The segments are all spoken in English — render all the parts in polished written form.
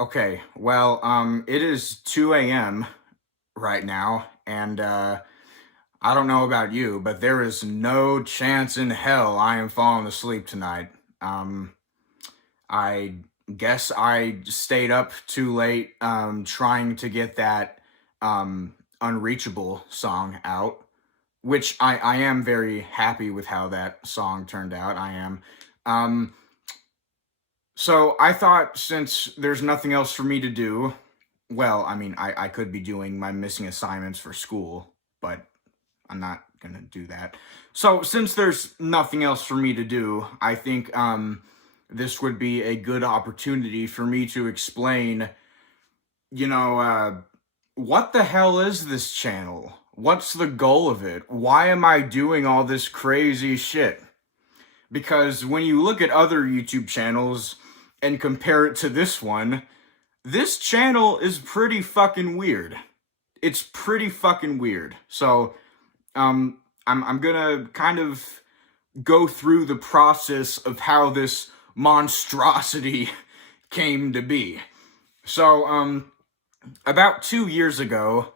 Okay, well, it is 2 a.m. right now, and I don't know about you, but there is no chance in hell I am falling asleep tonight. Um, I guess I stayed up too late, trying to get that Unreachable song out, which I am very happy with how that song turned out. I am. Um, so I thought since there's nothing else for me to do, well, I mean, I could be doing my missing assignments for school, but I'm not gonna do that. So since there's nothing else for me to do, I think this would be a good opportunity for me to explain, you know, what the hell is this channel? What's the goal of it? Why am I doing all this crazy shit? Because when you look at other YouTube channels and compare it to this channel is pretty fucking weird. It's pretty fucking weird. So, I'm gonna kind of go through the process of how this monstrosity came to be. So, about 2 years ago,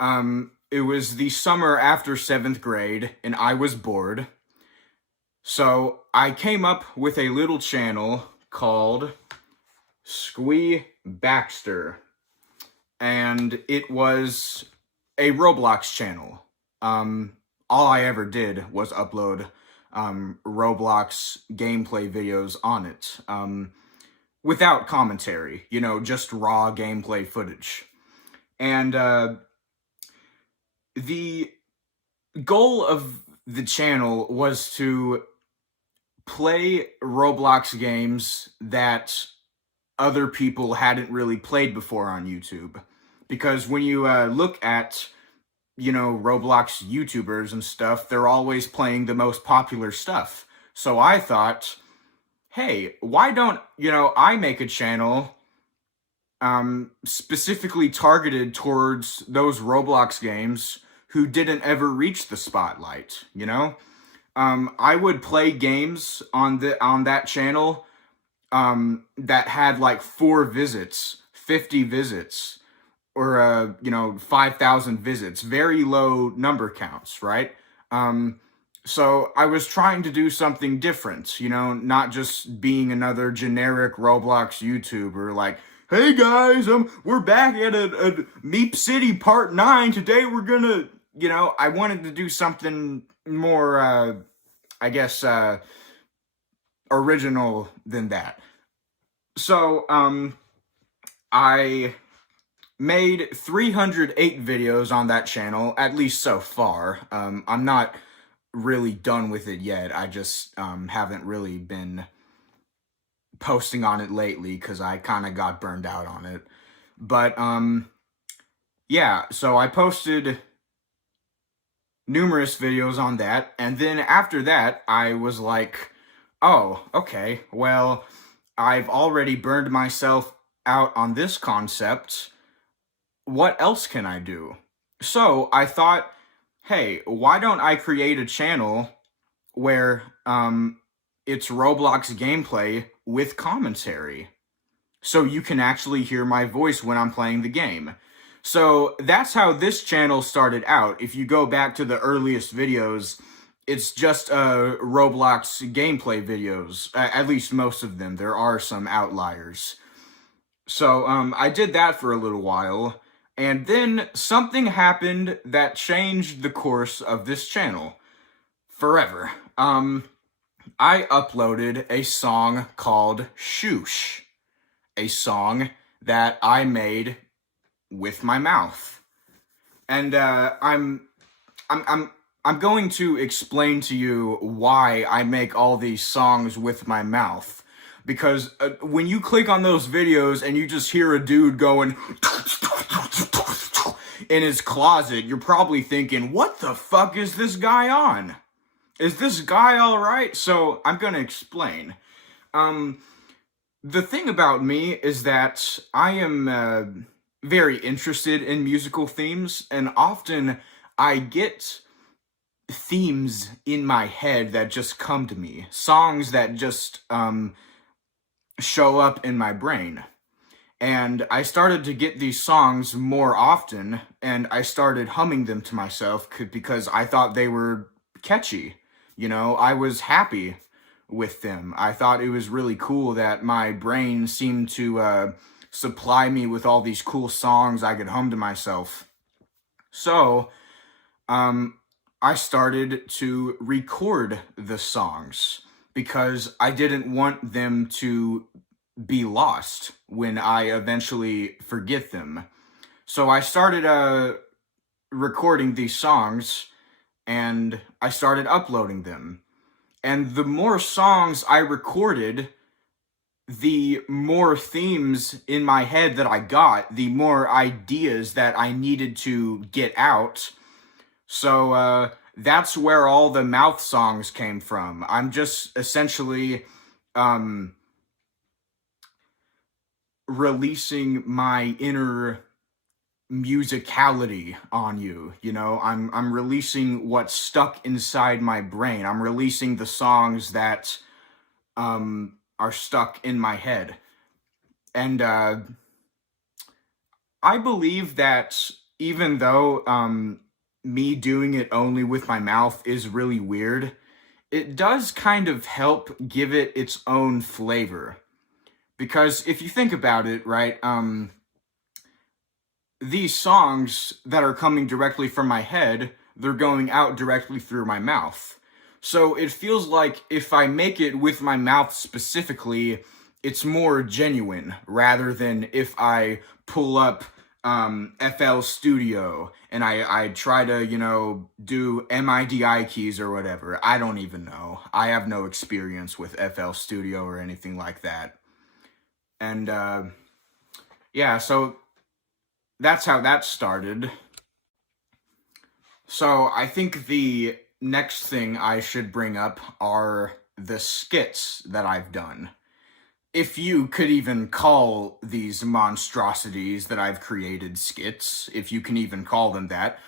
it was the summer after 7th grade, and I was bored. So, I came up with a little channel called Squee Baxter, and it was a Roblox channel. All I ever did was upload Roblox gameplay videos on it, without commentary, just raw gameplay footage. And the goal of the channel was to play Roblox games that other people hadn't really played before on YouTube. Because when you look at, Roblox YouTubers and stuff, they're always playing the most popular stuff. So I thought, hey, why don't, I make a channel specifically targeted towards those Roblox games who didn't ever reach the spotlight, I would play games on that channel that had like 4 visits, 50 visits, or 5,000 visits, very low number counts, right? So I was trying to do something different, not just being another generic Roblox YouTuber like, hey guys, we're back at a Meep City Part 9. Today we're gonna, I wanted to do something more, I guess, original than that. So, I made 308 videos on that channel, at least so far. I'm not really done with it yet. I just haven't really been posting on it lately because I kind of got burned out on it. But, yeah, so I posted numerous videos on that, and then after that, I was like, oh, okay, well, I've already burned myself out on this concept. What else can I do? So I thought, hey, why don't I create a channel where it's Roblox gameplay with commentary, so you can actually hear my voice when I'm playing the game. So that's how this channel started out. If you go back to the earliest videos, it's just Roblox gameplay videos, at least most of them. There are some outliers. So I did that for a little while, and then something happened that changed the course of this channel forever. I uploaded a song called Shoosh, a song that I made with my mouth. And I'm going to explain to you why I make all these songs with my mouth. Because when you click on those videos and you just hear a dude going in his closet, you're probably thinking, what the fuck is this guy on? Is this guy alright? So I'm gonna explain. The thing about me is that I am very interested in musical themes, and often I get themes in my head that just come to me. Songs that just show up in my brain. And I started to get these songs more often, and I started humming them to myself because I thought they were catchy. You know, I was happy with them. I thought it was really cool that my brain seemed to supply me with all these cool songs I could hum to myself. So, um, I started to record the songs because I didn't want them to be lost when I eventually forget them. So I started recording these songs and I started uploading them. And the more songs I recorded, the more themes in my head that I got, the more ideas that I needed to get out. So that's where all the mouth songs came from. I'm just essentially um, releasing my inner musicality on you. You know, I'm releasing what's stuck inside my brain. I'm releasing the songs that are stuck in my head. And I believe that even though me doing it only with my mouth is really weird, it does kind of help give it its own flavor. Because if you think about it, right, these songs that are coming directly from my head, they're going out directly through my mouth. So it feels like if I make it with my mouth specifically, it's more genuine rather than if I pull up FL Studio and I try to, you know, do MIDI keys or whatever. I don't even know. I have no experience with FL Studio or anything like that. And yeah, so that's how that started. So I think the next thing I should bring up are the skits that I've done. If you could even call these monstrosities that I've created skits, if you can even call them that.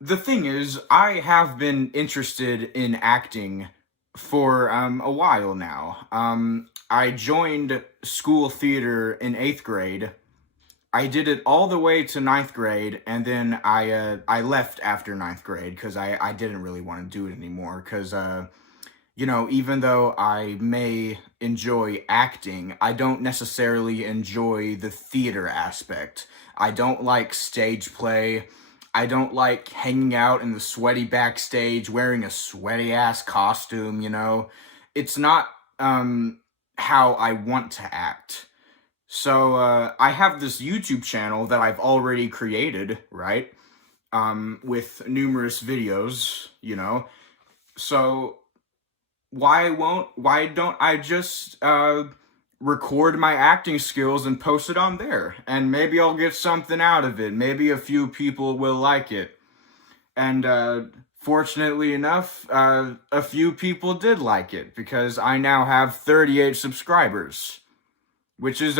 The thing is, I have been interested in acting for a while now. I joined school theater in 8th grade. I did it all the way to ninth grade, and then I left after ninth grade because I didn't really want to do it anymore. Because you know, even though I may enjoy acting, I don't necessarily enjoy the theater aspect. I don't like stage play. I don't like hanging out in the sweaty backstage wearing a sweaty ass costume. You know, it's not how I want to act. So I have this YouTube channel that I've already created, right? With numerous videos, you know. So why don't I just record my acting skills and post it on there? And maybe I'll get something out of it. Maybe a few people will like it. And fortunately enough, a few people did like it because I now have 38 subscribers, which is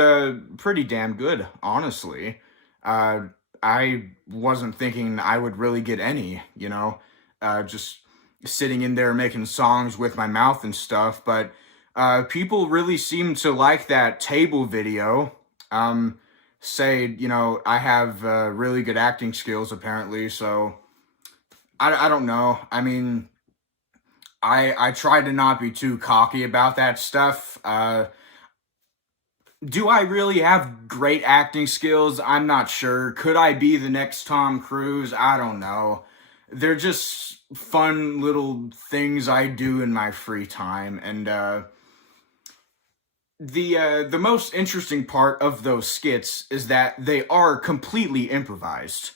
pretty damn good, honestly. I wasn't thinking I would really get any, you know, just sitting in there making songs with my mouth and stuff, but people really seem to like that table video. Say, you know, I have really good acting skills apparently, so I don't know. I mean, I try to not be too cocky about that stuff. Do I really have great acting skills? I'm not sure. Could I be the next Tom Cruise? I don't know. They're just fun little things I do in my free time, and the most interesting part of those skits is that they are completely improvised.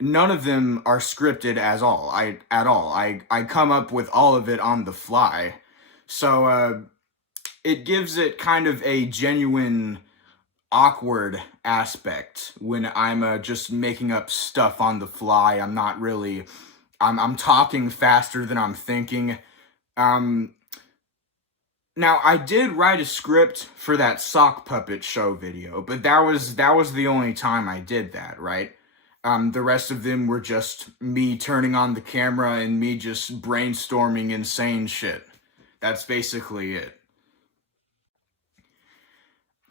None of them are scripted at all. I come up with all of it on the fly. So it gives it kind of a genuine awkward aspect when I'm just making up stuff on the fly. I'm not really I'm talking faster than I'm thinking. Um Now I did write a script for that sock puppet show video, but that was the only time I did that, right? The rest of them were just me turning on the camera and me just brainstorming insane shit. That's basically it.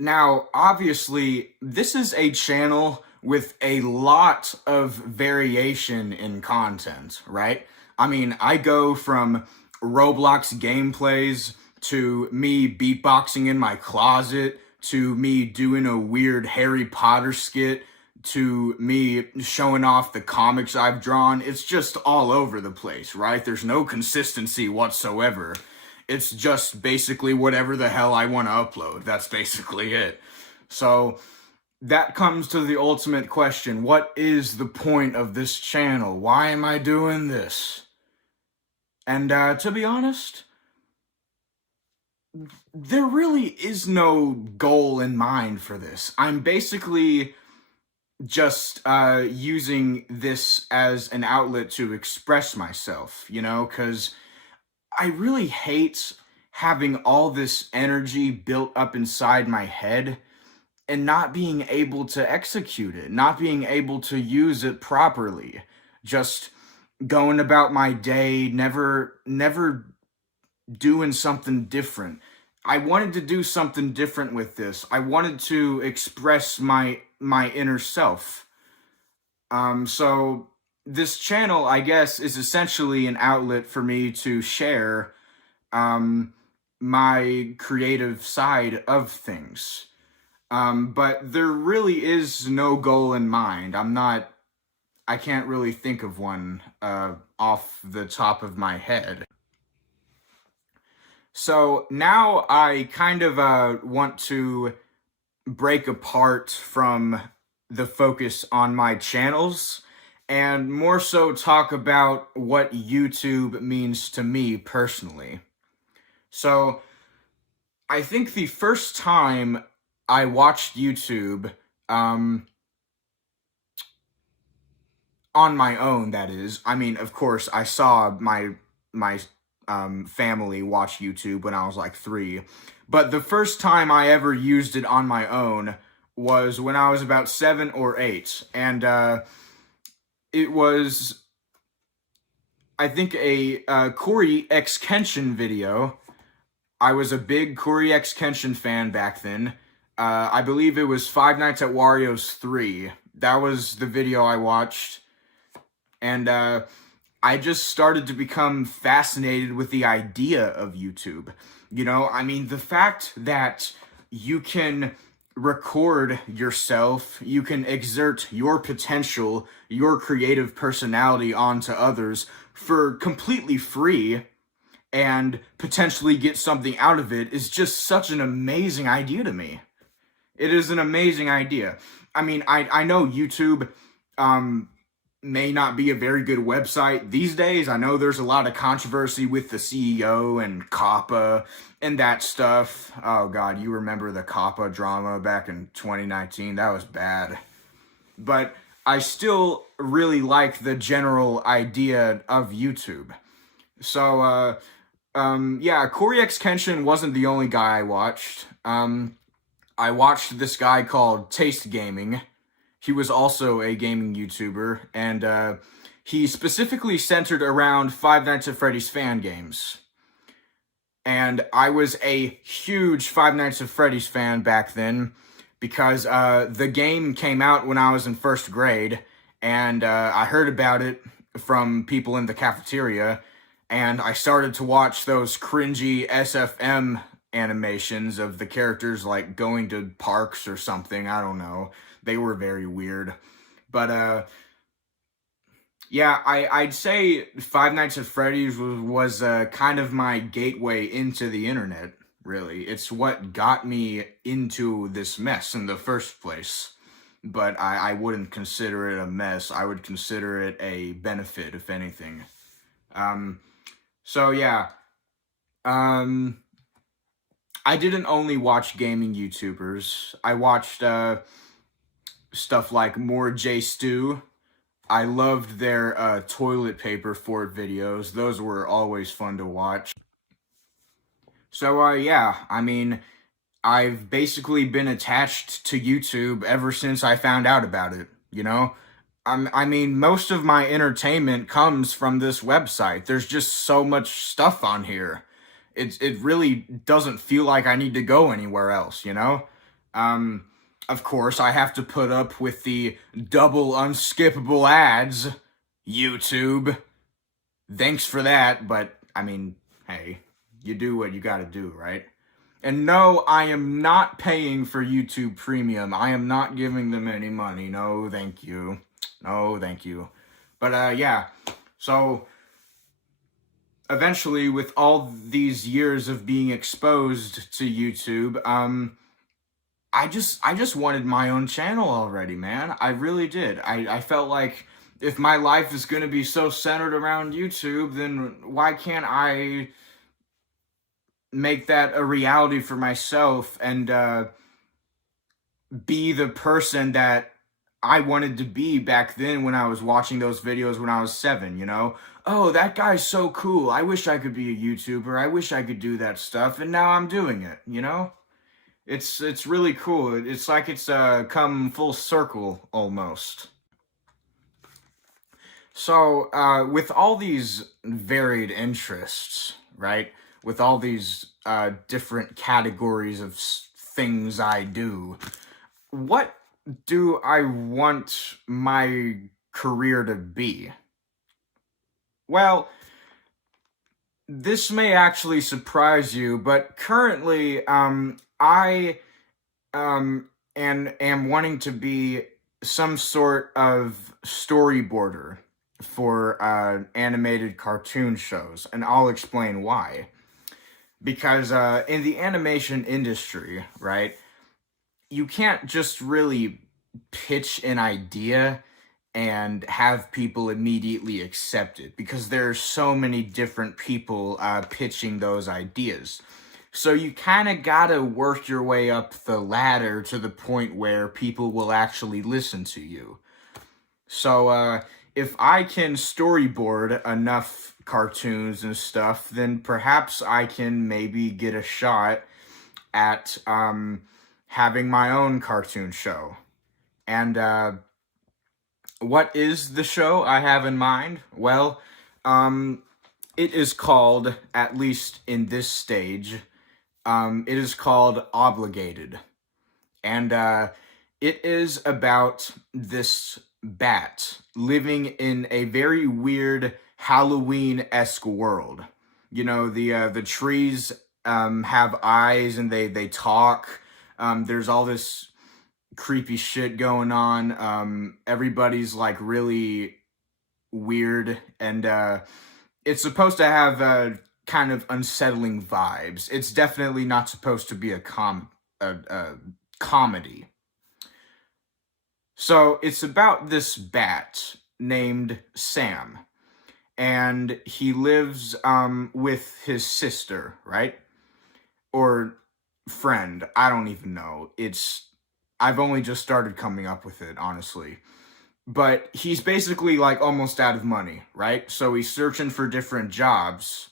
Now, obviously, this is a channel with a lot of variation in content, right? I mean, I go from Roblox gameplays to me beatboxing in my closet to me doing a weird Harry Potter skit to me showing off the comics I've drawn. It's just all over the place, right? There's no consistency whatsoever. It's just basically whatever the hell I want to upload. That's basically it. So that comes to the ultimate question. What is the point of this channel? Why am I doing this? And to be honest, there really is no goal in mind for this. I'm basically just using this as an outlet to express myself, you know, because I really hate having all this energy built up inside my head and not being able to execute it, not being able to use it properly. Just going about my day, never doing something different. I wanted to do something different with this. I wanted to express my inner self. So this channel, I guess, is essentially an outlet for me to share my creative side of things. But there really is no goal in mind. I can't really think of one off the top of my head. So now I kind of want to break apart from the focus on my channels and more so talk about what YouTube means to me personally. So I think the first time I watched YouTube, on my own, that is. I mean, of course, I saw my family watch YouTube when I was like 3, but the first time I ever used it on my own was when I was about 7 or 8, and it was, I think, a Corey X Kenshin video. I was a big Corey X Kenshin fan back then. I believe it was Five Nights at Wario's 3. That was the video I watched. And I just started to become fascinated with the idea of YouTube. You know, I mean, the fact that you can record yourself, you can exert your potential, your creative personality onto others for completely free and potentially get something out of it is just such an amazing idea to me. It is an amazing idea. I mean, I know YouTube may not be a very good website these days. I know there's a lot of controversy with the CEO and COPPA and that stuff. Oh God, you remember the COPPA drama back in 2019? That was bad. But I still really like the general idea of YouTube. So, yeah, Corey X Kenshin wasn't the only guy I watched. I watched this guy called Taste Gaming. He was also a gaming YouTuber, and he specifically centered around Five Nights at Freddy's fan games. And I was a huge Five Nights at Freddy's fan back then because the game came out when I was in first grade, and I heard about it from people in the cafeteria, and I started to watch those cringy SFM animations of the characters like going to parks or something. I don't know. They were very weird. But yeah, I'd say Five Nights at Freddy's was kind of my gateway into the internet, really. It's what got me into this mess in the first place. But I wouldn't consider it a mess. I would consider it a benefit, if anything. So yeah. I didn't only watch gaming YouTubers. I watched stuff like More J Stew. I loved their toilet paper fort videos. Those were always fun to watch. So yeah, I mean, I've basically been attached to YouTube ever since I found out about it, you know? I mean, most of my entertainment comes from this website. There's just so much stuff on here. It really doesn't feel like I need to go anywhere else, you know? Um, of course, I have to put up with the double unskippable ads. YouTube. Thanks for that, but I mean, hey, you do what you gotta do, right? And no, I am not paying for YouTube Premium. I am not giving them any money. No, thank you. No, thank you. But yeah. So eventually, with all these years of being exposed to YouTube, I just wanted my own channel already, man. I really did. I felt like if my life is gonna be so centered around YouTube, then why can't I make that a reality for myself and be the person that I wanted to be back then when I was watching those videos when I was 7, you know? Oh, that guy's so cool. I wish I could be a YouTuber. I wish I could do that stuff, and now I'm doing it, you know? It's really cool. It's like it's come full circle almost. So, with all these varied interests, right? With all these different categories of things I do, what do I want my career to be? Well, this may actually surprise you, but currently, I and am wanting to be some sort of storyboarder for animated cartoon shows, and I'll explain why. Because in the animation industry, right, you can't just really pitch an idea and have people immediately accept it because there's so many different people pitching those ideas. So you kind of gotta work your way up the ladder to the point where people will actually listen to you. So if I can storyboard enough cartoons and stuff, then perhaps I can maybe get a shot at having my own cartoon show. And what is the show I have in mind? Well, it is called, at least in this stage, it is called Obligated. And it is about this bat living in a very weird Halloween-esque world. You know, the trees have eyes and they talk. There's all this creepy shit going on. Everybody's like really weird, and it's supposed to have kind of unsettling vibes. It's definitely not supposed to be a comedy. So it's about this bat named Sam, and he lives with his sister, right? Or friend. I don't even know. I've only just started coming up with it, honestly. But he's basically like almost out of money, right? So he's searching for different jobs.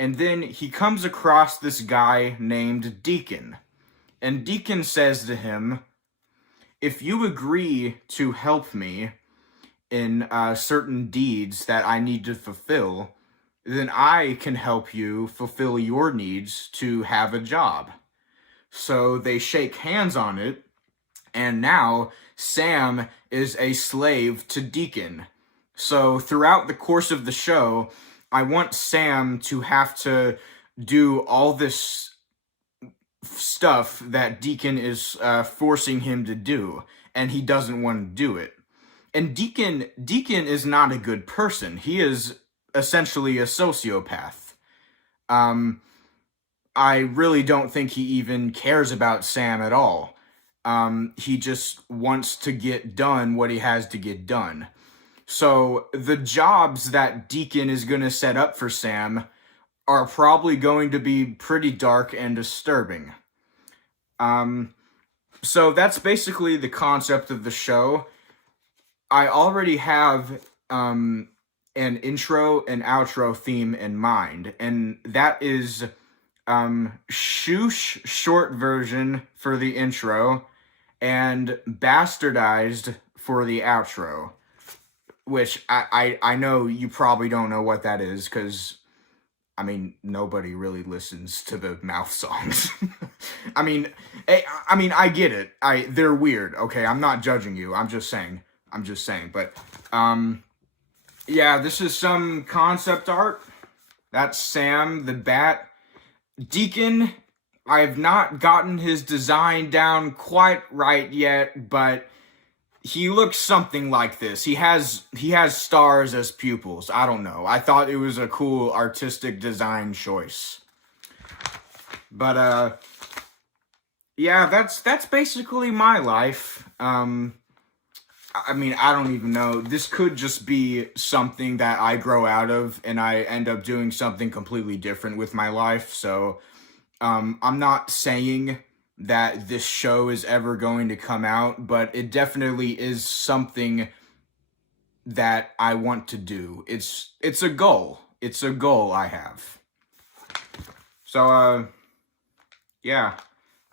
And then he comes across this guy named Deacon. And Deacon says to him, if you agree to help me in certain deeds that I need to fulfill, then I can help you fulfill your needs to have a job. So they shake hands on it, and now Sam is a slave to Deacon. So throughout the course of the show, I want Sam to have to do all this stuff that Deacon is forcing him to do, and he doesn't want to do it. And Deacon is not a good person. He is essentially a sociopath. I really don't think he even cares about Sam at all. He just wants to get done what he has to get done. So the jobs that Deacon is going to set up for Sam are probably going to be pretty dark and disturbing. So that's basically the concept of the show. I already have an intro and outro theme in mind, and that is Shoosh short version for the intro and Bastardized for the outro, which I know you probably don't know what that is, because I mean, nobody really listens to the mouth songs. I mean, I mean, I get it. They're weird. Okay, I'm not judging you. I'm just saying. But, yeah, this is some concept art. That's Sam the Bat. Deacon, I've not gotten his design down quite right yet, but he looks something like this. He has stars as pupils. I don't know. I thought it was a cool artistic design choice. But yeah, that's basically my life. I mean, I don't even know. This could just be something that I grow out of and I end up doing something completely different with my life. So, I'm not saying that this show is ever going to come out, but it definitely is something that I want to do. It's a goal. It's a goal I have. So, yeah.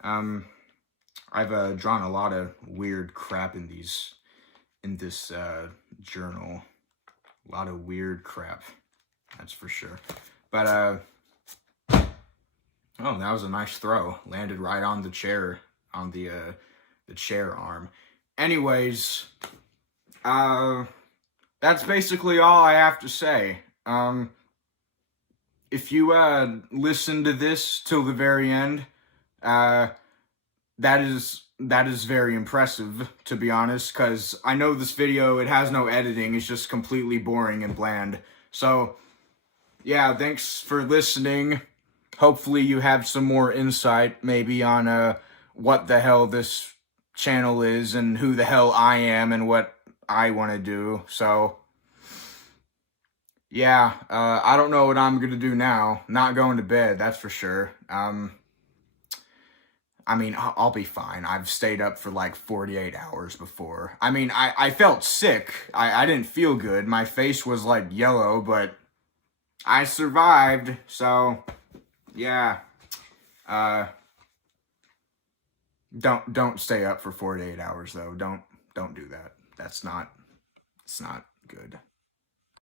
I've drawn a lot of weird crap in this journal. A lot of weird crap, that's for sure. But oh, that was a nice throw. Landed right on the chair, on the chair arm. Anyways, that's basically all I have to say. If you listen to this till the very end, that is very impressive, to be honest, because I know this video, it has no editing, it's just completely boring and bland. So, yeah, thanks for listening. Hopefully you have some more insight, maybe, on what the hell this channel is, and who the hell I am, and what I want to do. So, yeah, I don't know what I'm gonna do now. Not going to bed, that's for sure. I mean, I'll be fine. I've stayed up for like 48 hours before. I mean, I felt sick. I didn't feel good. My face was like yellow, but I survived. So, yeah. Don't stay up for 48 hours though. Don't do that. It's not good.